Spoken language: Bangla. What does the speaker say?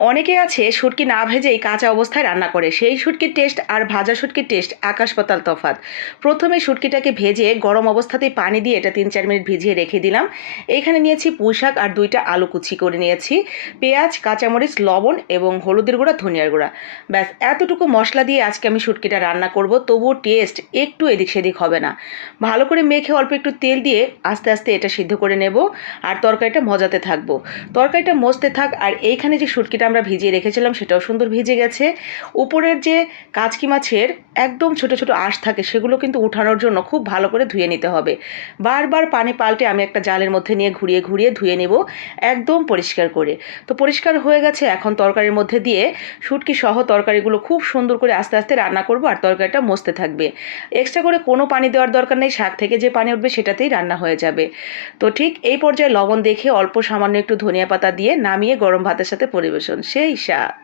অনেকে আছে শুটকি না ভেজেই কাঁচা অবস্থায় রান্না করে, সেই শুটকির টেস্ট আর ভাজা শুটকির টেস্ট আকাশ পাতাল তফাৎ। প্রথমে শুটকিটাকে ভেজে গরম অবস্থাতেই পানি দিয়ে এটা 3-4 মিনিট ভিজিয়ে রেখে দিলাম। এইখানে নিয়েছি পুঁই শাক আর 2টা আলু কুচি করে নিয়েছি, পেঁয়াজ, কাঁচামরিচ, লবণ এবং হলুদের গুঁড়া, ধনিয়ার গুঁড়া। ব্যাস এতটুকু মশলা দিয়ে আজকে আমি শুটকিটা রান্না করব, তবুও টেস্ট একটু এদিক সেদিক হবে না। ভালো করে মেখে অল্প একটু তেল দিয়ে আস্তে আস্তে এটা সিদ্ধ করে নেব আর তরকারিটা মজাতে থাকবো। তরকারিটা মজতে থাক আর এইখানে যে শুটকিটা আমরা ভিজিয়ে রেখেছিলাম সেটাও সুন্দর ভিজে গেছে। উপরের যে কাচকি মাছের একদম ছোট ছোট আঁশ থাকে সেগুলো কিন্তু উঠানোর জন্য খুব ভালো করে ধুয়ে নিতে হবে। বারবার পানি পাল্টে আমি একটা জালের মধ্যে নিয়ে ঘুরিয়ে ঘুরিয়ে ধুয়ে নেব একদম পরিষ্কার করে। তো পরিষ্কার হয়ে গেছে, এখন তরকারির মধ্যে দিয়ে শুটকি সহ তরকারিগুলো খুব সুন্দর করে আস্তে আস্তে রান্না করব আর তরকারিটা মজতে থাকবে। এক্সট্রা করে কোনো পানি দেওয়ার দরকার নেই, শাক থেকে যে পানি উঠবে সেটাতেই রান্না হয়ে যাবে। তো ঠিক এই পর্যায়ে লবণ দেখে অল্প সামান্য একটু ধনিয়া পাতা দিয়ে নামিয়ে গরম ভাতের সাথে পরিবেশন, সেই স্বাদ।